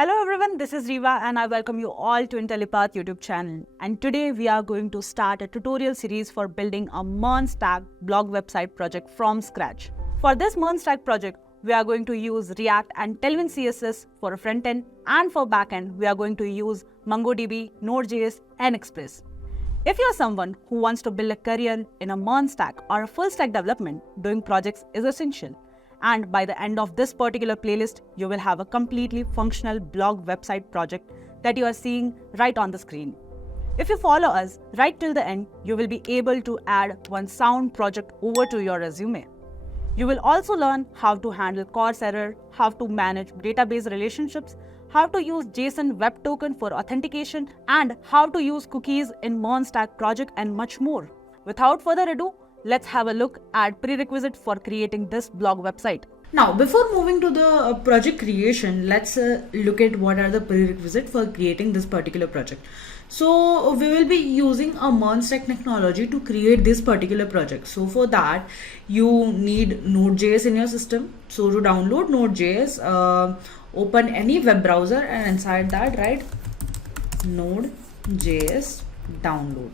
Hello everyone, this is Riva and I welcome you all to Intellipaat YouTube channel. And today we are going to start a tutorial series for building a Mern Stack blog website project from scratch. For this Mern Stack project, we are going to use React and Tailwind CSS for a front-end, and for back-end, we are going to use MongoDB, Node.js and Express. If you are someone who wants to build a career in a Mern Stack or a full stack development, doing projects is essential. And by the end of this particular playlist, you will have a completely functional blog website project that you are seeing right on the screen. If you follow us right till the end, you will be able to add one sound project over to your resume. You will also learn how to handle coarse error, how to manage database relationships, how to use JSON web token for authentication, and how to use cookies in Mern Stack project and much more. Without further ado, let's have a look at prerequisites for creating this blog website. Now, before moving to the project creation, let's look at what are the prerequisites for creating this particular project. So we will be using a Mern Stack technology to create this particular project. So for that, you need Node.js in your system. So to download Node.js, open any web browser and inside that write Node.js download.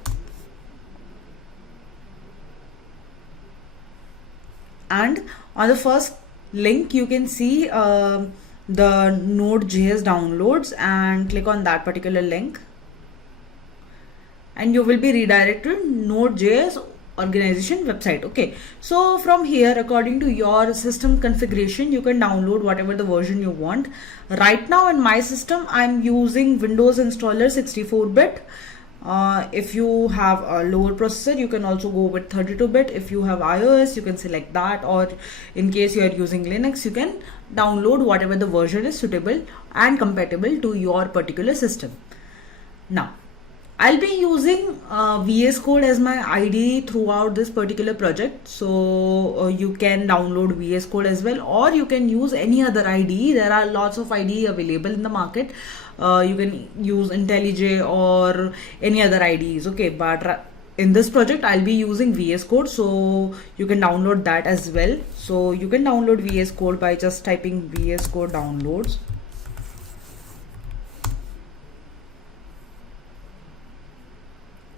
And on the first link you can see the Node.js downloads, and click on that particular link and you will be redirected to Node.js organization website. Okay, so from here, according to your system configuration, you can download whatever the version you want. Right now in my system I'm using Windows installer 64-bit. If you have a lower processor, you can also go with 32-bit. If you have iOS, you can select that, or in case you are using Linux, you can download whatever the version is suitable and compatible to your particular system. Now, I'll be using VS Code as my IDE throughout this particular project. So you can download VS Code as well, or you can use any other IDE. There are lots of IDE available in the market. You can use IntelliJ or any other IDEs. Okay, but in this project I'll be using VS Code, so you can download that as well. So you can download VS Code by just typing VS Code downloads.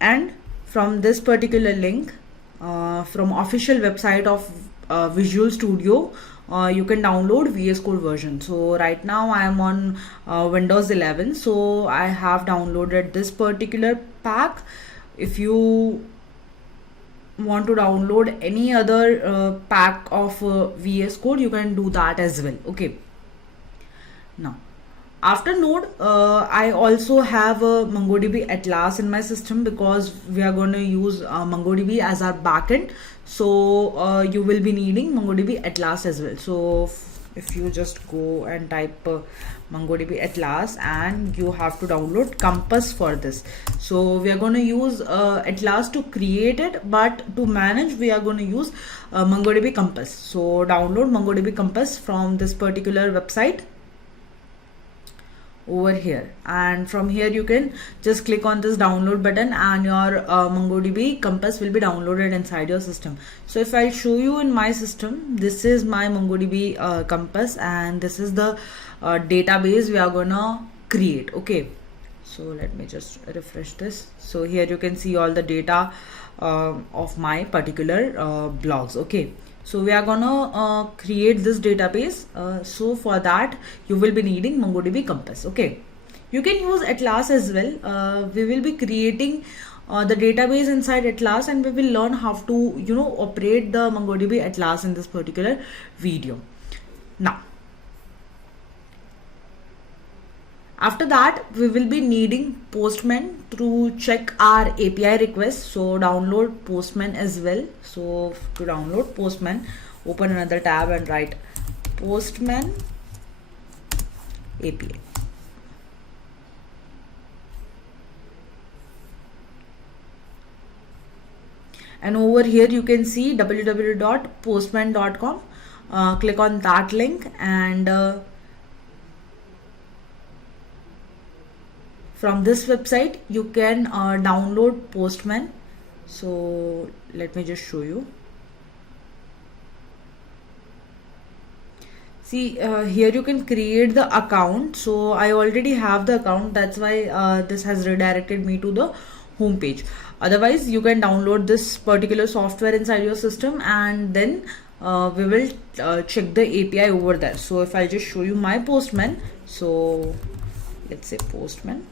And from this particular link, from official website of Visual Studio, you can download VS Code version. So right now I am on Windows 11, so I have downloaded this particular pack. If you want to download any other pack of VS Code, you can do that as well. Okay, now after Node, I also have a MongoDB Atlas in my system, because we are going to use MongoDB as our backend. So you will be needing MongoDB Atlas as well. So if you just go and type MongoDB Atlas, and you have to download Compass for this. So we are going to use Atlas to create it, but to manage we are going to use MongoDB Compass. So download MongoDB Compass from this particular website over here, and from here you can just click on this download button and your MongoDB Compass will be downloaded inside your system. So if I show you in my system, this is my MongoDB Compass, and this is the database we are gonna create. Okay, so let me just refresh this. So here you can see all the data of my particular blogs. Okay, so we are gonna create this database. So for that you will be needing MongoDB Compass. Okay, you can use Atlas as well. We will be creating the database inside Atlas, and we will learn how to operate the MongoDB Atlas in this particular video. Now, after that, we will be needing Postman to check our API requests. So download Postman as well. So to download Postman, open another tab and write Postman API. And over here you can see www.postman.com. Click on that link, and from this website you can download Postman. So let me just show you. See, here you can create the account. So I already have the account. That's why this has redirected me to the home page. Otherwise, you can download this particular software inside your system, and then we will check the API over there. So if I'll just show you my Postman. So let's say Postman.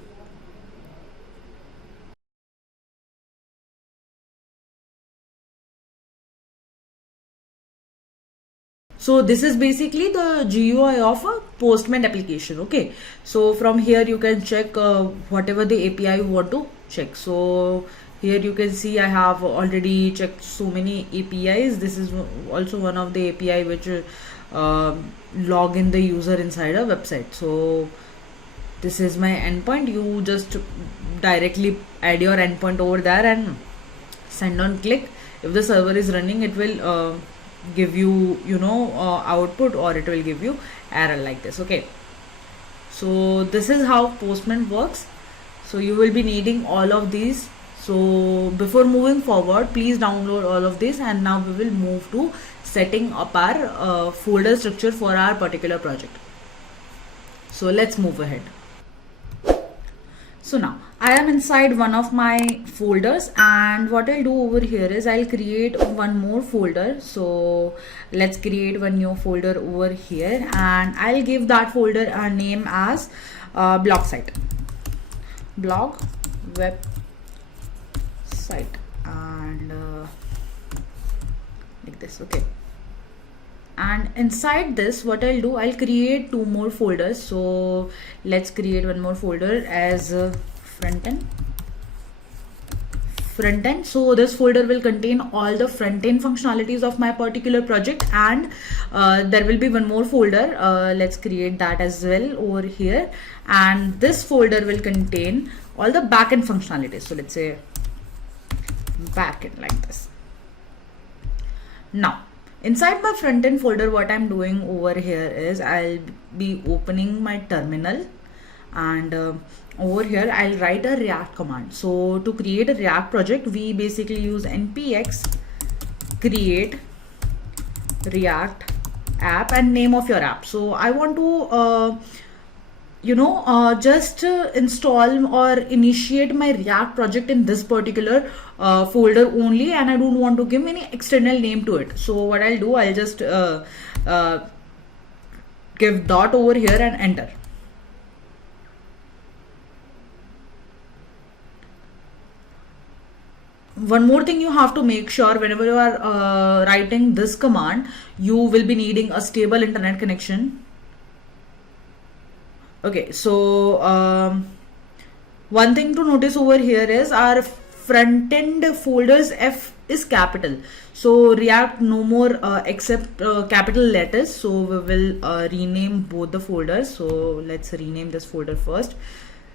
So this is basically the GUI of a Postman application. Okay, so from here you can check whatever the API you want to check. So here you can see I have already checked so many APIs. This is also one of the API which log in the user inside a website. So this is my endpoint. You just directly add your endpoint over there and send on click. If the server is running, it will give you output, or it will give you error like this. Okay, so this is how Postman works. So you will be needing all of these. So before moving forward, please download all of this, and now we will move to setting up our folder structure for our particular project. So let's move ahead. So now I am inside one of my folders, and what I'll do over here is I'll create one more folder. So let's create one new folder over here, and I'll give that folder a name as blog site, blog web site, and like this. Okay, and inside this, what I'll do, I'll create two more folders. So let's create one more folder as frontend. So this folder will contain all the front-end functionalities of my particular project, and there will be one more folder. Let's create that as well over here, and this folder will contain all the backend functionalities. So let's say backend like this. Now inside my front-end folder, what I'm doing over here is I'll be opening my terminal, and over here I'll write a React command. So to create a React project, we basically use npx create React app and name of your app. So I want to just install or initiate my React project in this particular folder only, and I don't want to give any external name to it. So what I'll do, I'll just give dot over here and enter. One more thing you have to make sure whenever you are writing this command, you will be needing a stable internet connection. Okay, so one thing to notice over here is our front-end folders F is capital. So React no more accept capital letters. So we will rename both the folders. So let's rename this folder first.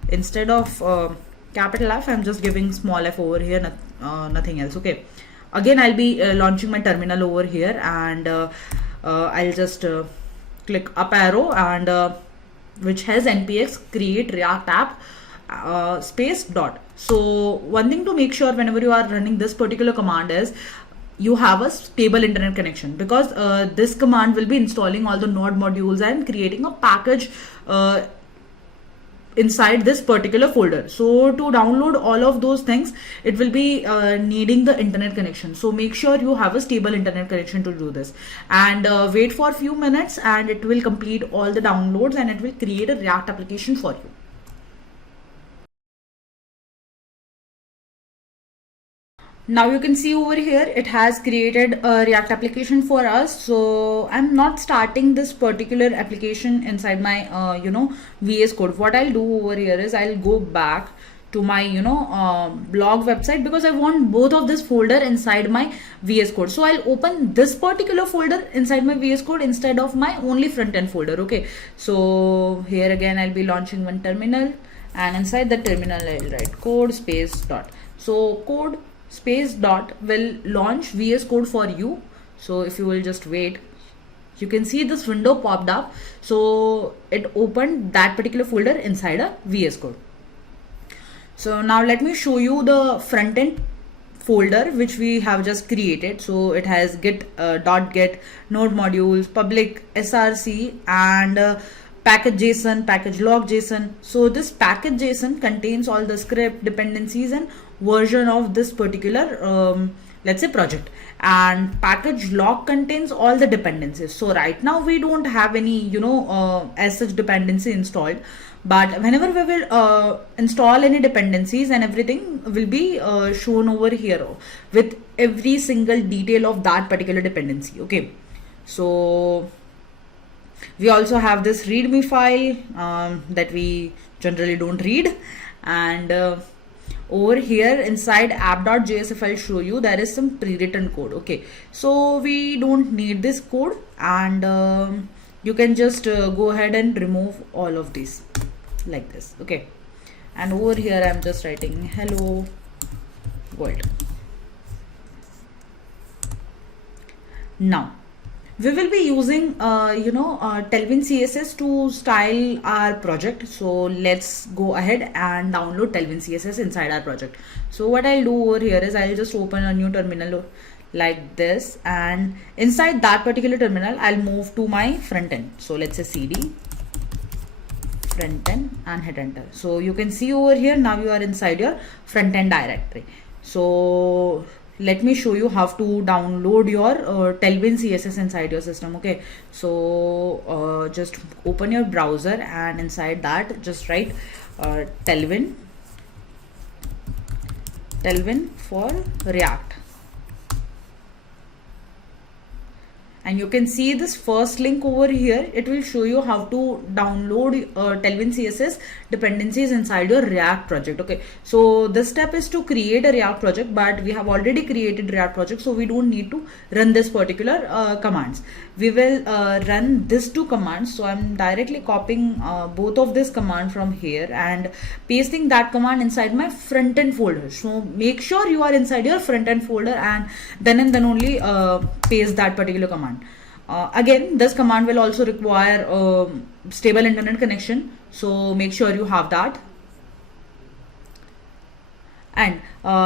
Instead of capital F, I'm just giving small f over here, nothing else. Okay, again I'll be launching my terminal over here, and I'll just click up arrow, and which has npx create React app space dot. So one thing to make sure whenever you are running this particular command is you have a stable internet connection, because this command will be installing all the Node modules and creating a package inside this particular folder. So to download all of those things, it will be needing the internet connection. So make sure you have a stable internet connection to do this, and wait for a few minutes, and it will complete all the downloads, and it will create a React application for you. Now you can see over here it has created a React application for us. So I'm not starting this particular application inside my VS Code. What I'll do over here is I'll go back to my blog website, because I want both of this folder inside my VS Code. So I'll open this particular folder inside my VS Code instead of my only front end folder. Okay, so here again I'll be launching one terminal, and inside the terminal I'll write code space dot. So code space dot will launch VS Code for you. So if you will just wait, you can see this window popped up. So it opened that particular folder inside a VS Code. So now let me show you the front end folder which we have just created. So it has git .get, node modules, public src, and package JSON, package log JSON. So this package JSON contains all the script dependencies and version of this particular let's say project, and package log contains all the dependencies. So right now we don't have any as such dependency installed, but whenever we will install any dependencies, and everything will be shown over here with every single detail of that particular dependency. Okay, so we also have this readme file that we generally don't read, and over here inside app.js, if I'll show you, there is some pre-written code. Okay, so we don't need this code, and you can just go ahead and remove all of these like this. Okay, and over here I'm just writing hello world. Now we will be using Tailwind CSS to style our project. So let's go ahead and download Tailwind CSS inside our project. So what I'll do over here is I'll just open a new terminal like this, and inside that particular terminal I'll move to my front end. So let's say cd front end and hit enter. So you can see over here now you are inside your front end directory. So let me show you how to download your Tailwind CSS inside your system. Okay, so just open your browser, and inside that just write Tailwind for React, and you can see this first link over here. It will show you how to download Tailwind CSS dependencies inside your React project. Okay, so this step is to create a React project, but we have already created React project, so we don't need to run this particular commands. We will run these two commands. So I'm directly copying both of this command from here and pasting that command inside my front end folder. So make sure you are inside your front end folder, and then only paste that particular command. Again, this command will also require stable internet connection, so make sure you have that. And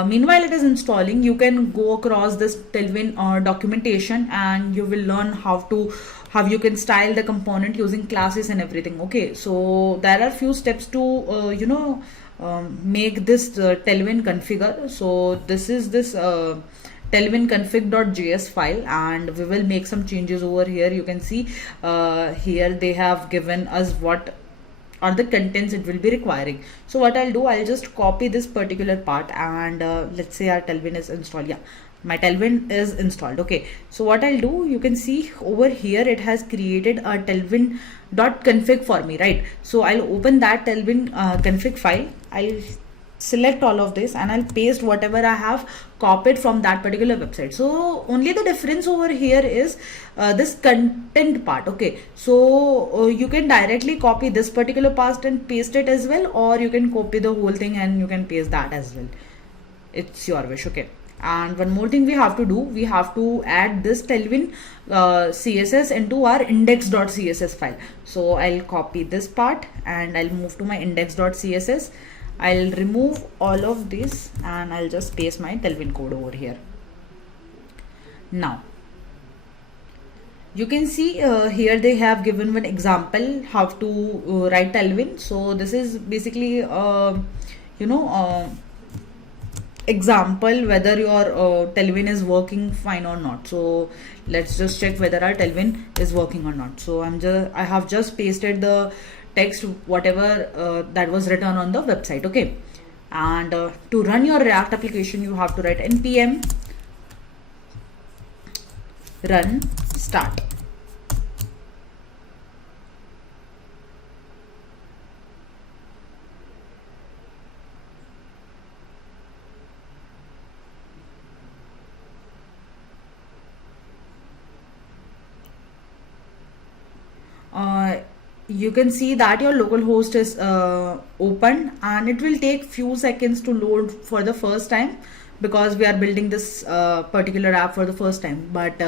meanwhile it is installing, you can go across this Tailwind documentation, and you will learn how you can style the component using classes and everything. Okay, so there are few steps to make this Tailwind configure. So this is this Tailwind config.js file, and we will make some changes over here. You can see here they have given us what are the contents it will be requiring. So what I'll do, I'll just copy this particular part, and let's say our Tailwind is installed. Yeah, my Tailwind is installed. Okay, so what I'll do, you can see over here it has created a tailwind.config for me, right? So I'll open that Tailwind config file. I'll select all of this, and I'll paste whatever I have copied from that particular website. So only the difference over here is this content part. Okay, so you can directly copy this particular part and paste it as well, or you can copy the whole thing and you can paste that as well. It's your wish. Okay, and one more thing we have to do, we have to add this Tailwind CSS into our index.css file. So I'll copy this part and I'll move to my index.css. I'll remove all of this and I'll just paste my Tailwind code over here. Now you can see here they have given one example how to write Tailwind. So this is basically example whether your Tailwind is working fine or not. So let's just check whether our Tailwind is working or not. So I have just pasted the text whatever that was written on the website. Okay, and to run your React application you have to write npm run start. You can see that your localhost is open, and it will take few seconds to load for the first time because we are building this particular app for the first time, but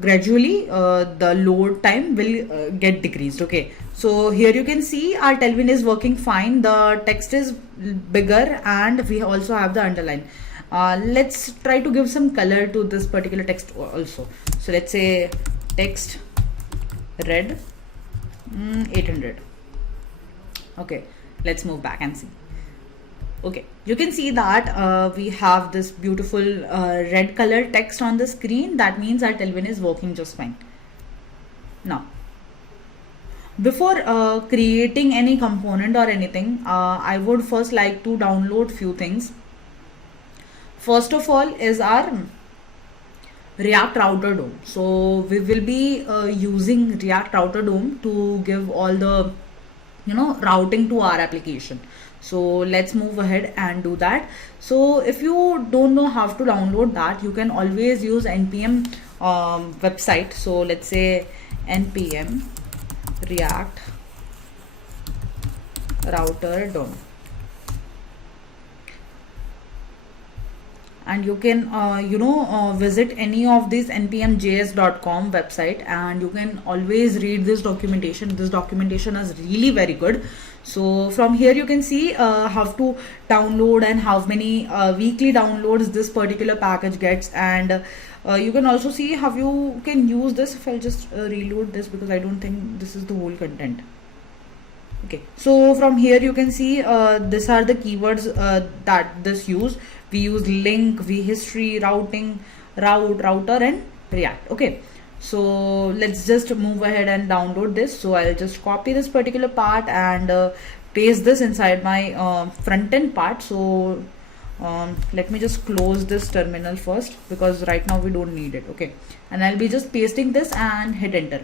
gradually the load time will get decreased. Okay, so here you can see our Tailwind is working fine. The text is bigger and we also have the underline. Let's try to give some color to this particular text also. So let's say text red 800. Okay, let's move back and see. Okay, you can see that we have this beautiful red color text on the screen. That means our Tailwind is working just fine. Now, before creating any component or anything, I would first like to download few things. First of all is our React Router DOM. So we will be using React Router DOM to give all the routing to our application. So let's move ahead and do that. So if you don't know how to download that, you can always use npm website. So let's say npm React Router DOM, and you can visit any of these npmjs.com website, and you can always read this documentation. This documentation is really very good. So from here you can see how to download and how many weekly downloads this particular package gets, and you can also see how you can use this. If I'll just reload this, because I don't think this is the whole content. Okay, so from here you can see these are the keywords that this use. We use link, vhistory, routing, router, and React. Okay, so let's just move ahead and download this. So I'll just copy this particular part and paste this inside my front end part. So let me just close this terminal first, because right now we don't need it. Okay, and I'll be just pasting this and hit enter.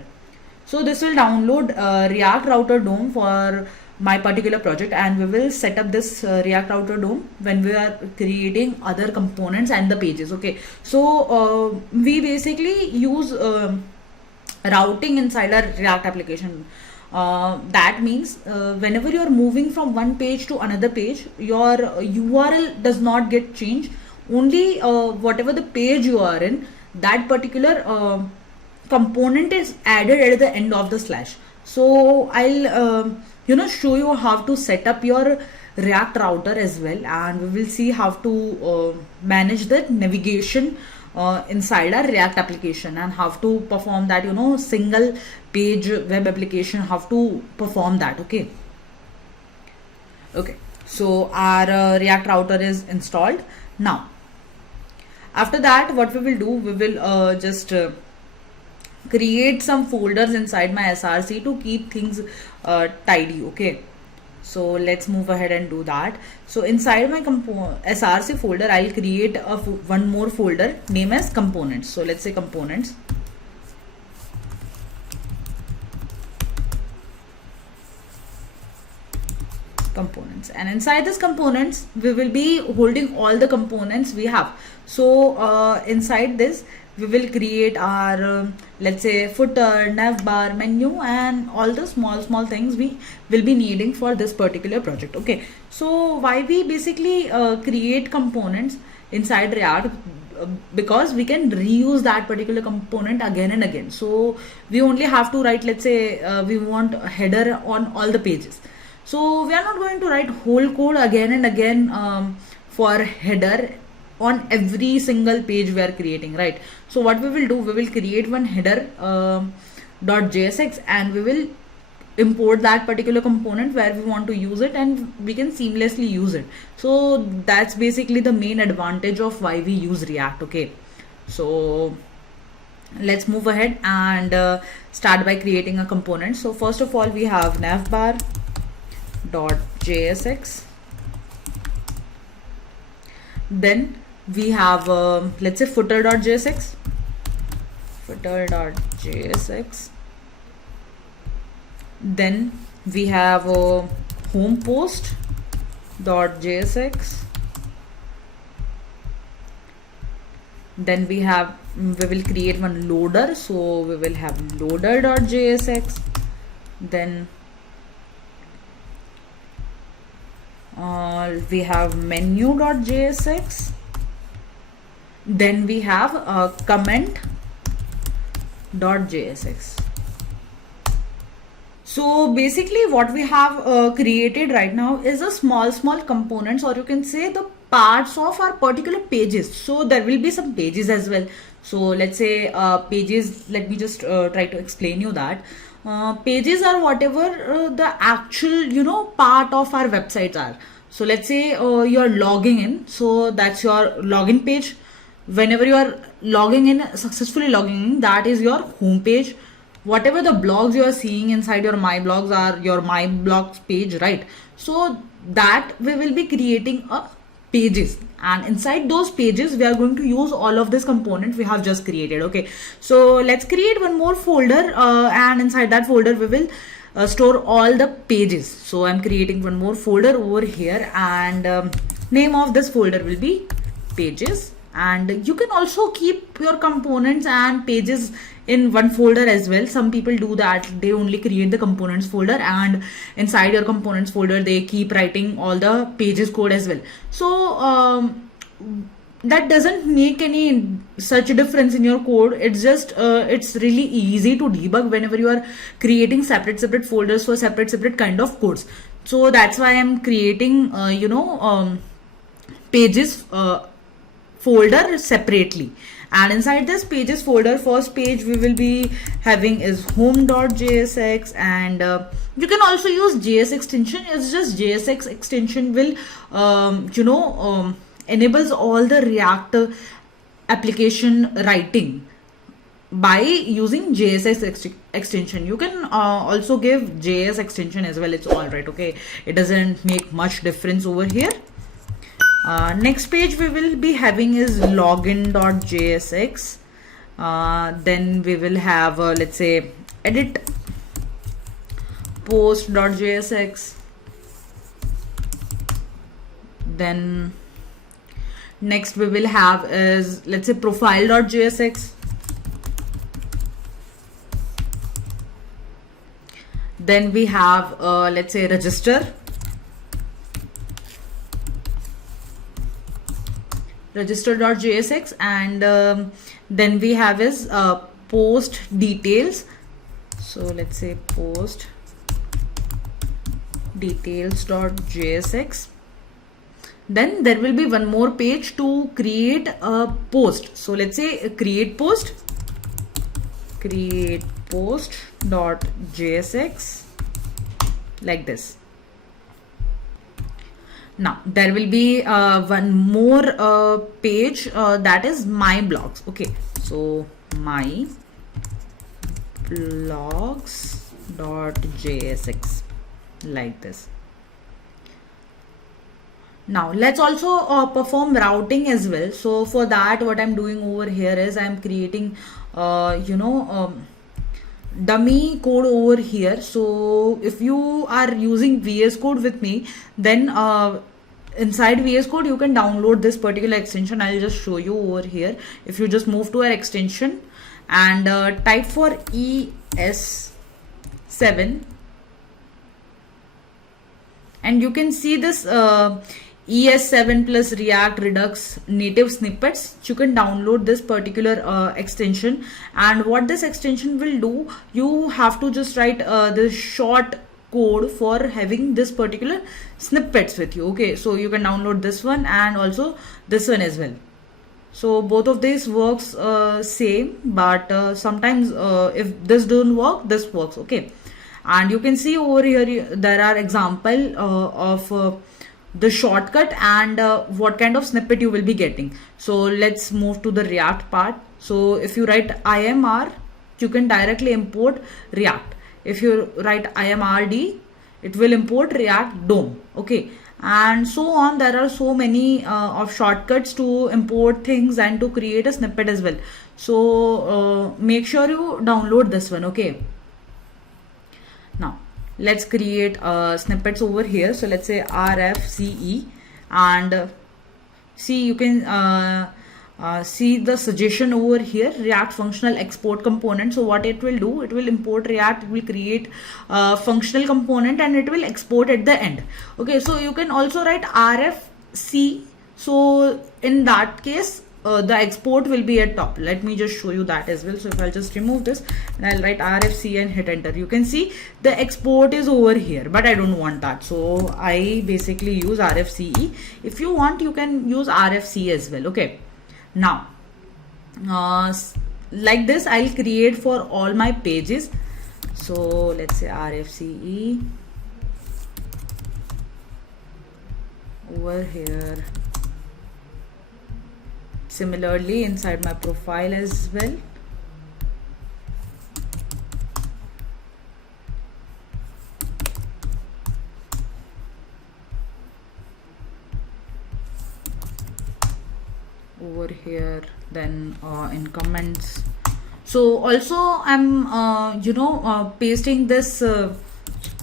So this will download React Router DOM for my particular project, and we will set up this React Router DOM when we are creating other components and the pages. Okay, so we basically use routing inside our React application. That means whenever you are moving from one page to another page, your URL does not get changed. Only whatever the page you are in, that particular component is added at the end of the slash. So I'll show you how to set up your React router as well, and we will see how to manage the navigation inside our React application, and how to perform that single page web application, how to perform that. Okay, so our React router is installed. Now after that, what we will do, we will just create some folders inside my src to keep things tidy. Okay, so let's move ahead and do that. So inside my src folder, I'll create one more folder named as components. So let's say components. And inside this components, we will be holding all the components we have. So inside this, we will create our let's say footer, navbar, menu, and all the small things we will be needing for this particular project. Okay, so why we basically create components inside React? Because we can reuse that particular component again and again. So we only have to write, let's say we want a header on all the pages. So we are not going to write whole code again and again for header on every single page we are creating, right? So what we will do, we will create one header .jsx, and we will import that particular component where we want to use it, and we can seamlessly use it. So that's basically the main advantage of why we use React. Okay, so let's move ahead and start by creating a component. So first of all, we have navbar .jsx. Then we have let's say footer.jsx. Then we have home post.jsx. Then we will create one loader, so we will have loader.jsx. Then we have menu.jsx. Then we have comment.jsx. So basically what we have created right now is a small components, or you can say the parts of our particular pages. So there will be some pages as well. So let's say pages, let me just try to explain you that. Pages are whatever the actual part of our websites are. So let's say you're logging in, so that's your login page. Whenever you are successfully logging in, that is your home page. Whatever the blogs you are seeing inside your my blogs are your my blogs page, right? So that we will be creating a pages, and inside those pages we are going to use all of this component we have just created. Okay, so let's create one more folder, and inside that folder we will store all the pages. So I'm creating one more folder over here, and name of this folder will be pages. And you can also keep your components and pages in one folder as well. Some people do that, they only create the components folder, and inside your components folder they keep writing all the pages code as well. So that doesn't make any such difference in your code. It's just it's really easy to debug whenever you are creating separate folders for separate kind of codes. So that's why I'm creating pages folder separately. And inside this pages folder, first page we will be having is home.jsx, and you can also use JS extension. It's just JSX extension will enables all the React application writing by using JSX extension. You can also give JS extension as well, it's all right. Okay, it doesn't make much difference over here. Next page we will be having is login.jsx. Then we will have let's say edit post.jsx. Then next we will have is, let's say, profile.jsx. Then we have let's say register.jsx, and then we have is post details. So let's say post details.jsx. Then there will be one more page to create a post. So let's say create post.jsx, like this. Now there will be one more page that is my blogs. Okay, so my blogs.jsx, like this. Now let's also perform routing as well. So for that, what I'm doing over here is I'm creating dummy code over here. So if you are using VS Code with me, then inside VS Code you can download this particular extension. I'll just show you over here. If you just move to our extension and type for ES7, and you can see this ES7 plus React Redux native snippets. You can download this particular extension, and what this extension will do, you have to just write this short code for having this particular snippets with you. Okay, so you can download this one and also this one as well. So both of these works same, but sometimes if this don't work, this works. Okay, and you can see over here there are example of the shortcut and what kind of snippet you will be getting. So let's move to the React part. So if you write imr, you can directly import React. If you write imrd, it will import React DOM. Okay, and so on. There are so many of shortcuts to import things and to create a snippet as well. So make sure you download this one. Okay, now let's create snippets over here. So let's say rfce, and see, you can see the suggestion over here, React functional export component. So what it will do, it will import React, it will create functional component, and it will export at the end. Okay, so you can also write rfc. So in that case, the export will be at top. Let me just show you that as well. So if I'll just remove this and I'll write RFC and hit enter, you can see the export is over here, but I don't want that, so I basically use RFCE. If you want, you can use RFC as well. Okay, now like this I'll create for all my pages. So let's say RFCE over here. Similarly inside my profile as well. Over here, then in comments. So also I'm pasting this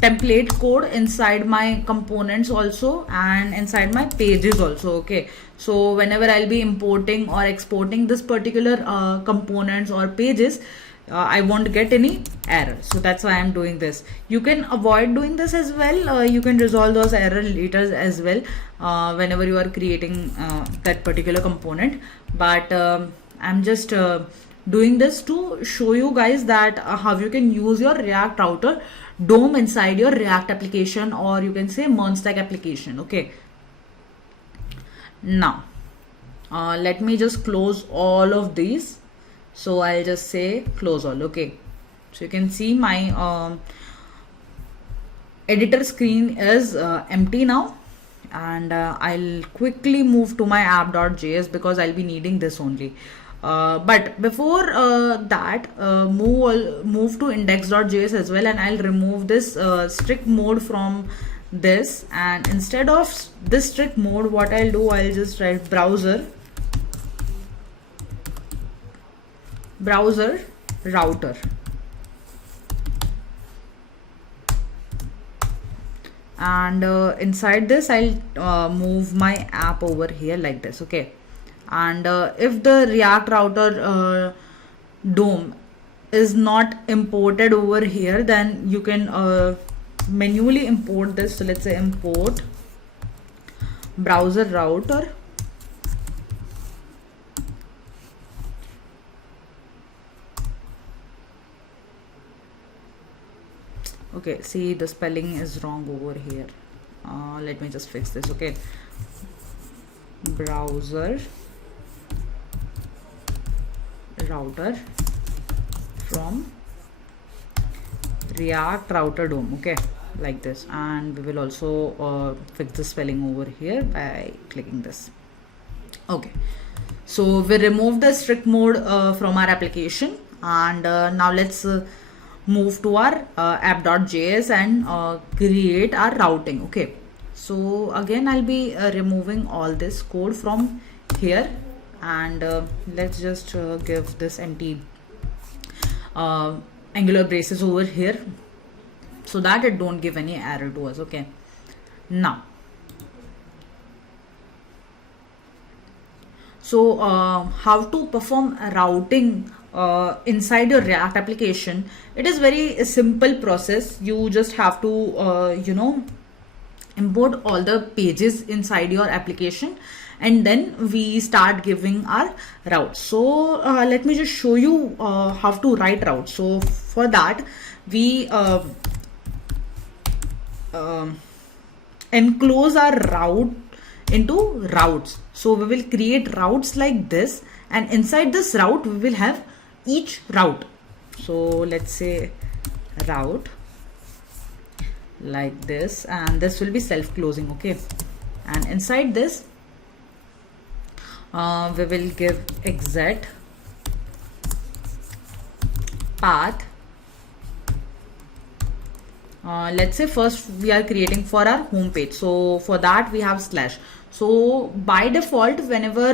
template code inside my components also and inside my pages also. Okay, so whenever I'll be importing or exporting this particular components or pages, I won't get any error. So that's why I'm doing this. You can avoid doing this as well. You can resolve those errors later as well whenever you are creating that particular component. But I'm just doing this to show you guys that how you can use your React Router DOM inside your React application, or you can say Mern Stack application. Okay, now let me just close all of these. So I'll just say close all. Okay, so you can see my editor screen is empty now, and I'll quickly move to my app.js because I'll be needing this only. But before that, move to Index.js as well, and I'll remove this strict mode from this, and instead of this strict mode, what I'll do, I'll just write browser router, and inside this I'll move my app over here like this. Okay, and if the React Router DOM is not imported over here, then you can manually import this. So let's say import BrowserRouter. Okay, see, the spelling is wrong over here. Let me just fix this. Okay, browser router from React Router DOM. Okay, like this, and we will also fix the spelling over here by clicking this. Okay, so we remove the strict mode from our application, and now let's move to our app.js and create our routing. Okay, so again I'll be removing all this code from here, and let's just give this empty angular braces over here so that it don't give any error to us. Okay, now so how to perform routing inside your React application? It is very simple process. You just have to import all the pages inside your application, and then we start giving our routes. So let me just show you how to write routes. So for that, we enclose our route into routes. So we will create routes like this, and inside this route we will have each route. So let's say route like this, and this will be self-closing. Okay, and inside this we will give exit path. Let's say first we are creating for our home page, so for that we have slash. So by default, whenever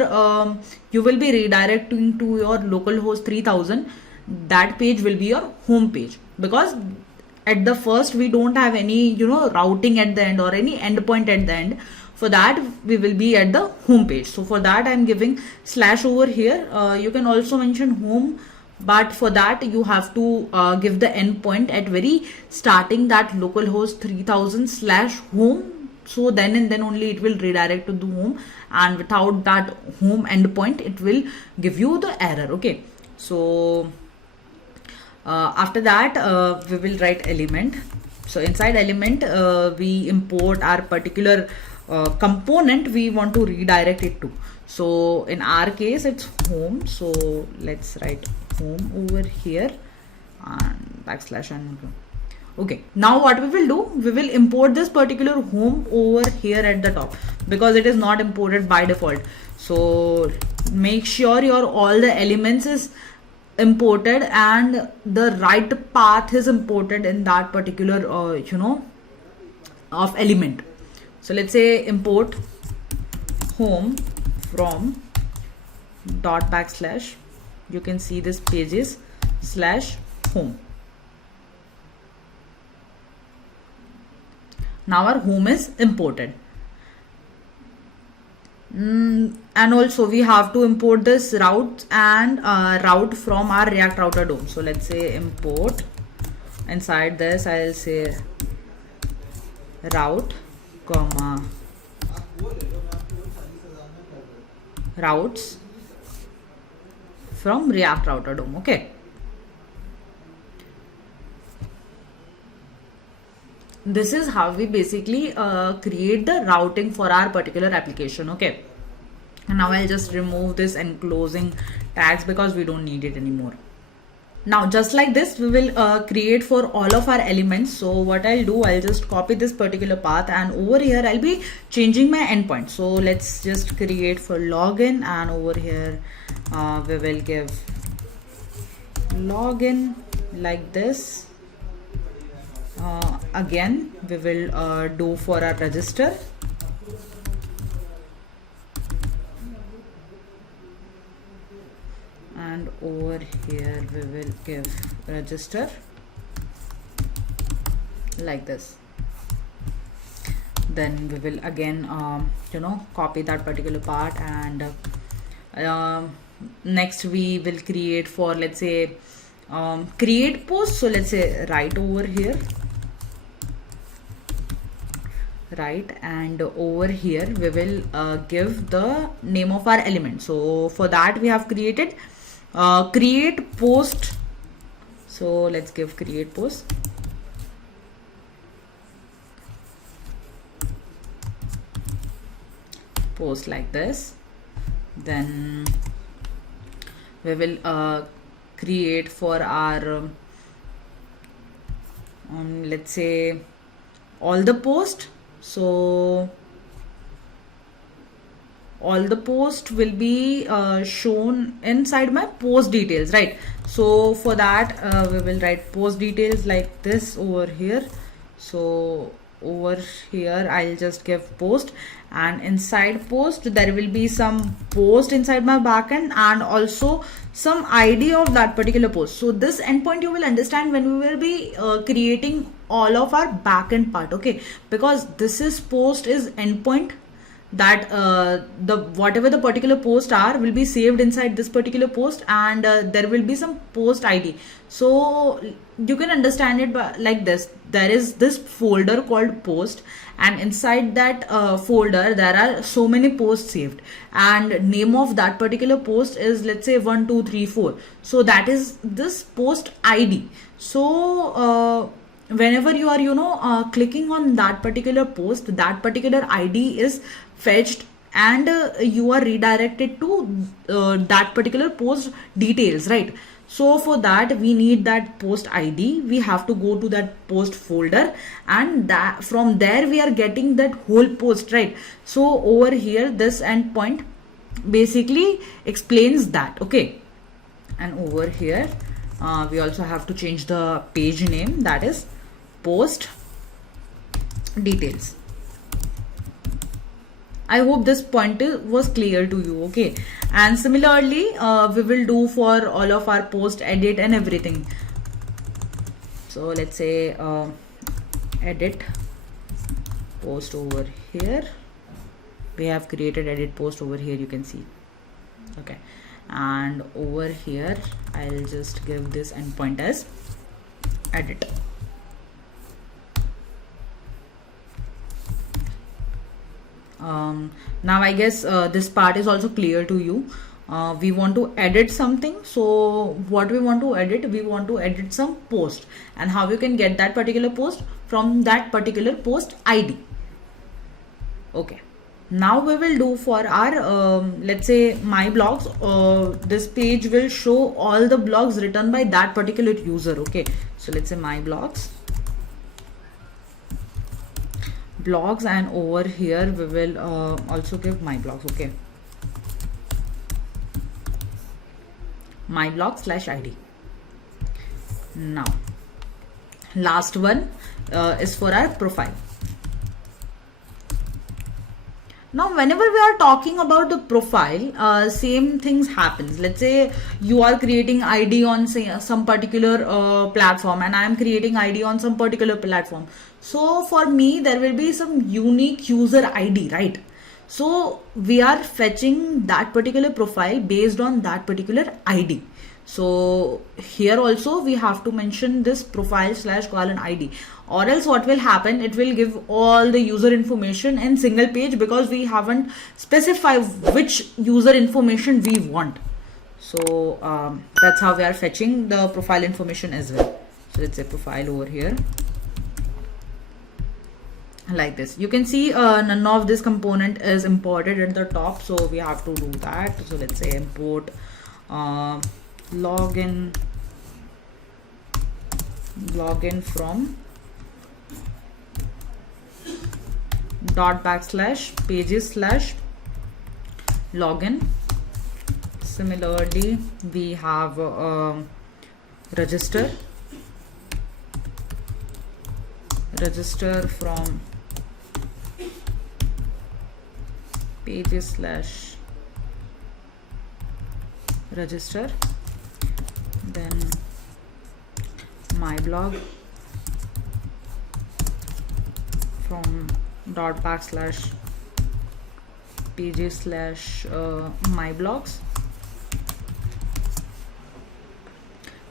you will be redirecting to your localhost 3000, that page will be your home page, because at the first we don't have any routing at the end or any endpoint at the end. For that we will be at the home page. So for that I'm giving slash over here. You can also mention home, but for that you have to give the endpoint at very starting, that localhost 3000 /home so then and then only it will redirect to the home, and without that home endpoint it will give you the error. Okay, so after that we will write element. So inside element we import our particular component we want to redirect it to. So in our case it's home, so let's write home over here and backslash and okay. Now what we will do, we will import this particular home over here at the top because it is not imported by default. So make sure your all the elements is imported and the right path is imported in that particular of element. So let's say import home from dot backslash, you can see this pages slash home. Now our home is imported. And also we have to import this route and route from our React Router DOM. So let's say import, inside this I'll say route comma routes from React Router DOM. Okay, this is how we basically create the routing for our particular application. Okay, and now I'll just remove this enclosing tags because we don't need it anymore. Now just like this we will create for all of our elements. So what I'll do, I'll just copy this particular path and over here I'll be changing my endpoint. So let's just create for login, and over here we will give login like this. Again we will do for our register, and over here we will give register like this. Then we will again copy that particular part, and next we will create for, let's say, create post. So let's say right over here, right, and over here we will give the name of our element. So for that we have created create post. So let's give create post. Post like this. Then we will create for our let's say all the post. So all the post will be shown inside my post details, right? So for that we will write post details like this over here. So over here I'll just give post, and inside post there will be some post inside my backend and also some ID of that particular post. So this endpoint you will understand when we will be creating all of our backend part. Okay, because this is post is endpoint, that the whatever the particular post are will be saved inside this particular post, and there will be some post ID. So you can understand it by, like this. There is this folder called post, and inside that folder there are so many posts saved, and name of that particular post is, let's say, 1 2 3 4. So that is this post ID. So whenever you are clicking on that particular post, that particular ID is fetched, and you are redirected to that particular post details, right? So for that we need that post ID. We have to go to that post folder, and that from there we are getting that whole post, right? So over here this endpoint basically explains that. Okay, and over here we also have to change the page name, that is post details. I hope this point was clear to you. Okay, and similarly we will do for all of our post edit and everything. So let's say edit post over here. We have created edit post over here, you can see. Okay, and over here I'll just give this endpoint as edit. Now I guess this part is also clear to you. We want to edit something. So what we want to edit some post, and how you can get that particular post from that particular post ID. Okay, now we will do for our let's say my blogs. This page will show all the blogs written by that particular user. Okay, so let's say my blogs, and over here we will also give my blogs. Okay, my blog /id. Now last one is for our profile. Now whenever we are talking about the profile, same things happens. Let's say you are creating ID on some particular platform, and I am creating ID on some particular platform. So for me there will be some unique user ID, right? So we are fetching that particular profile based on that particular ID. So here also we have to mention this profile /ID, or else what will happen, it will give all the user information in single page, because we haven't specified which user information we want. So that's how we are fetching the profile information as well. So let's say profile over here, like this. You can see none of this component is imported at the top, so we have to do that. So let's say import login from /pages/login. Similarly, we have register from pages/register. Then my blog from /pages/my blogs.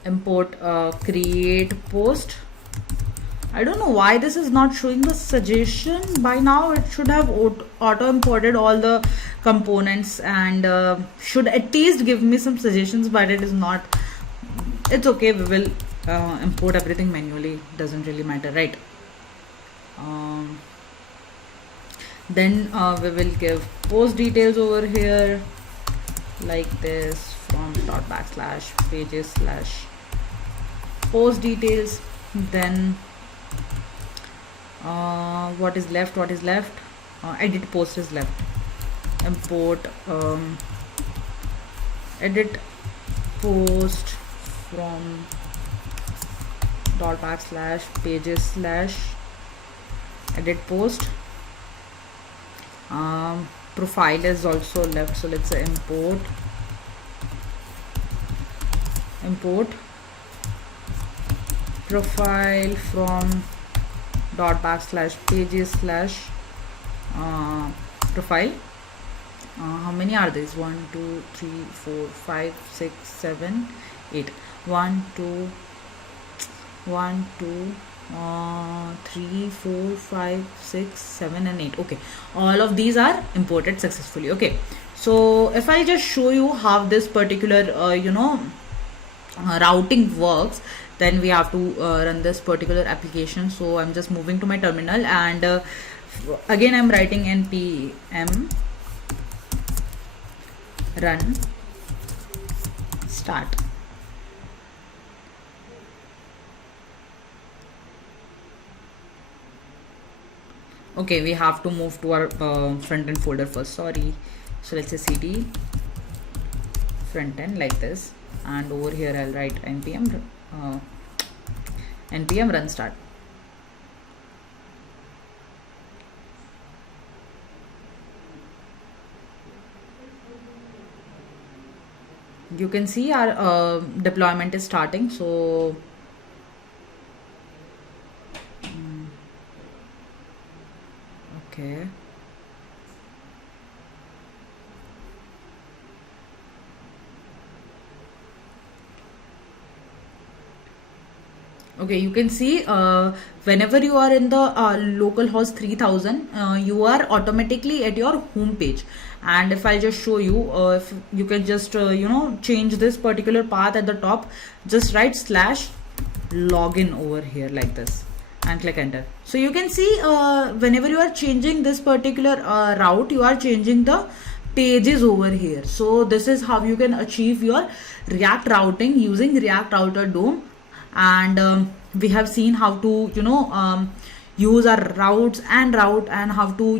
Import create post. I don't know why this is not showing the suggestion. By now it should have auto imported all the components, and should at least give me some suggestions, but it is not. It's okay, we will import everything manually, doesn't really matter, right? Then we will give post details over here, like this, from /pages/post details. Then what is left? Edit post is left. Import edit post from /pages/edit post. Profile is also left, so let's say import profile from /pages/profile. How many are these? 1 2 3 4 5 6 7 8. 1 2 3 4 5 6 7 and 8. Okay, all of these are imported successfully. Okay, so if I just show you how this particular routing works, then we have to run this particular application. So I'm just moving to my terminal, and again I'm writing npm run start. Okay, we have to move to our front-end folder first, sorry. So let's say cd front-end, like this, and over here I'll write npm run start. You can see our deployment is starting. So okay, Okay, you can see whenever you are in the localhost 3000, you are automatically at your home page. And if I just show you, if you can just change this particular path at the top, just write /login over here like this and click enter. So you can see whenever you are changing this particular route, you are changing the pages over here. So this is how you can achieve your React routing using React Router DOM. And we have seen how to use our routes and route, and how to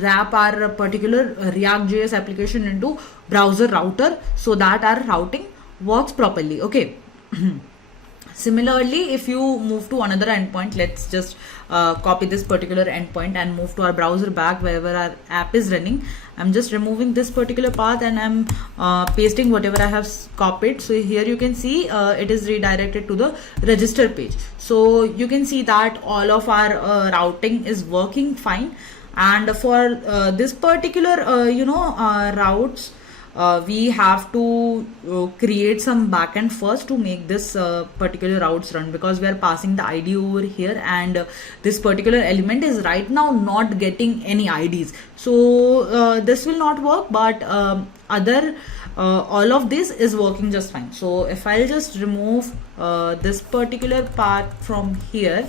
wrap our particular React.js application into BrowserRouter so that our routing works properly. Okay. Similarly, if you move to another endpoint, let's just copy this particular endpoint and move to our browser back wherever our app is running. I'm just removing this particular path and I'm pasting whatever I have copied. So here you can see it is redirected to the register page. So you can see that all of our routing is working fine. And for this particular routes, we have to create some backend first to make this particular routes run, because we are passing the ID over here, and this particular element is right now not getting any IDs. So this will not work, but all of this is working just fine. So if I'll just remove this particular path from here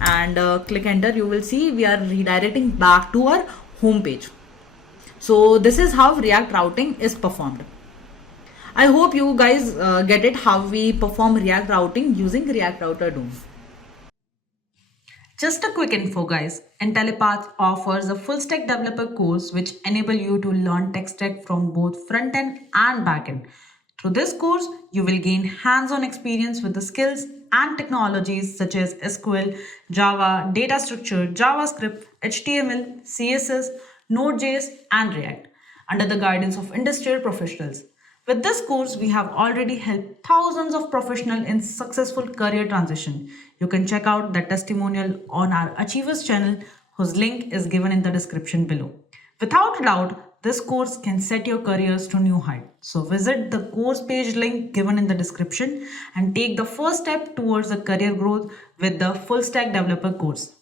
and click enter, you will see we are redirecting back to our home page. So this is how React routing is performed. I hope you guys get it, how we perform React routing using React Router DOM. Just a quick info guys, Intellipaat offers a full stack developer course which enable you to learn tech stack from both front-end and back-end. Through this course, you will gain hands-on experience with the skills and technologies such as SQL, Java, data structure, JavaScript, HTML, CSS, Node.js and React under the guidance of industrial professionals. With this course, we have already helped thousands of professionals in successful career transition. You can check out the testimonial on our Achievers channel, whose link is given in the description below. Without a doubt, this course can set your careers to new heights. So visit the course page link given in the description and take the first step towards the career growth with the full stack developer course.